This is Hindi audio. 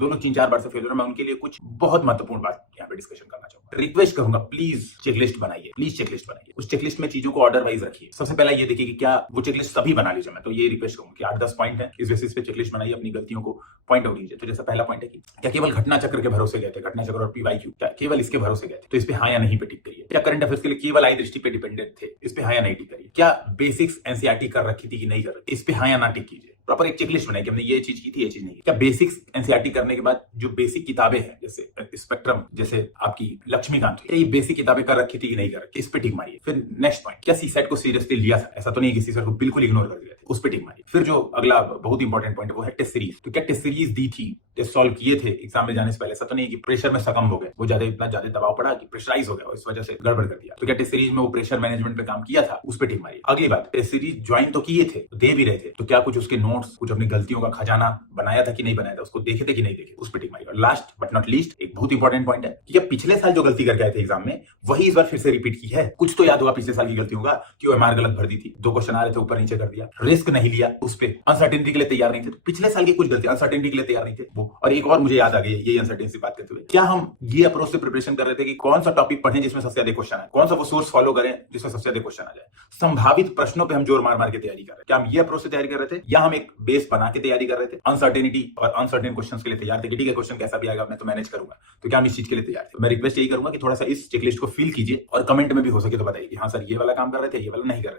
दोनों 3-4 बार से फेल हो रहा है। मैं उनके लिए कुछ बहुत महत्वपूर्ण बात यहाँ पे डिस्कशन करना चाहूंगा। रिक्वेस्ट करूंगा, प्लीज चेकलिस्ट बनाइए, प्लीज चेकलिस्ट बनाइए। उस चेकलिस्ट में चीजों को ऑर्डर वाइज रखिए। सबसे पहला ये देखिए कि क्या वो चेकलिस्ट सभी बना लीजिए। मैं तो ये रिक्वेस्ट करूंगा कि 8-10 पॉइंट है, इस बेसिस पे चेकलिस्ट बनाइए, अपनी गलतियों को पॉइंट आउट कीजिए। तो जैसा पहला पॉइंट है कि क्या केवल घटना चक्र के भरोसे गए थे, घटना चक्र और पीवाईक्यू, क्या केवल इसके भरोसे गए थे, तो इस पे हाँ या नहीं पे टिक करिए। क्या करंट अफेयर्स के लिए केवल आई दृष्टि पे डिपेंडेंट थे, इस पे हाँ या नहीं टिक करिए। क्या बेसिक्स एनसीईआरटी कर रखी थी कि नहीं कर रखी, इस पे हाँ या ना टिक कीजिए। प्रॉपर एक चेकलिस्ट बनाई कि हमने ये चीज की थी, ये चीज नहीं की। क्या बेसिक्स एनसीईआरटी करने के बाद जो बेसिक किताबें हैं, जैसे स्पेक्ट्रम, जैसे आपकी लक्ष्मीकांत, क्या ये बेसिक किताबें कर रखी थी कि नहीं कर रखी, इस पे टिक मारिए। फिर नेक्स्ट पॉइंट, क्या सीसेट को सीरियसली लिया था, ऐसा तो नहीं कि सीसेट को बिल्कुल इग्नोर कर दिया, उस पे टिक मारिए। फिर जो अगला बहुत इंपॉर्टेंट पॉइंट है वो है टेस्ट सीरीज। तो क्या टेस्ट सीरीज दी थी, टेस्ट सॉल्व किए थे एग्जाम में जाने से पहले, ऐसा तो नहीं कि प्रेशर में सकम हो गए, वो इतना ज्यादा दबाव पड़ा कि प्रेशराइज हो गया और इस वजह से गड़बड़ कर दिया। तो क्या टेस्ट सीरीज में वो प्रेशर मैनेजमेंट पे काम किया था, उस पे टिक मारिए। अगली बात, टेस्ट सीरीज ज्वाइन तो किए थे, दे भी रहे थे, तो क्या कुछ उसके नोट्स, कुछ अपनी गलतियों का खजाना बनाया था कि नहीं बनाया था, उसको देखे थे कि नहीं देखे, उस पे टिक मारिए। लास्ट बट नॉट लीस्ट, एक बहुत इंपॉर्टेंट पॉइंट है कि पिछले साल जो गलती करके आए थे एग्जाम में, वही इस बार फिर से रिपीट की है। कुछ तो याद होगा पिछले साल की गलती होगा कि ओएमआर गलत भर दी थी, 2 क्वेश्चन आ रहे थे ऊपर नीचे कर दिया, रिस्क नहीं लिया, उस पे अनसर्टेनिटी के लिए तैयार नहीं थे। तो पिछले साल की कुछ गलती अनसर्टेनिटी के लिए तैयार नहीं थे वो। और एक और मुझे याद आ गई ये अनसर्टेनिटी बात करते हुए, क्या हम ये अप्रोच से प्रिपरेशन कर रहे थे कि कौन सा टॉपिक पढ़ें जिसमें सबसे ज्यादा क्वेश्चन आए, कौन सा वो सोर्स फॉलो करें जिसमें सबसे ज्यादा क्वेश्चन आ जाए, संभावित प्रश्नों पे हम जोर मार मार के तैयारी कर रहे हैं। क्या हम ये अप्रोच से तैयारी कर रहे थे या हम एक बेस बना के तैयारी कर रहे थे, अनसर्टेनिटी और अनसर्टेन क्वेश्चंस के लिए तैयार थे कि ठीक है क्वेश्चन कैसा भी आएगा मैं तो मैनेज करूंगा। तो क्या हम इस चीज के लिए तैयार थे? मैं रिक्वेस्ट यही करूंगा कि थोड़ा सा इस चेकलिस्ट को फील कीजिए और कमेंट में भी हो सके तो बताइए कि हाँ सर ये वाला काम कर रहे थे, ये वाला नहीं कर रहे।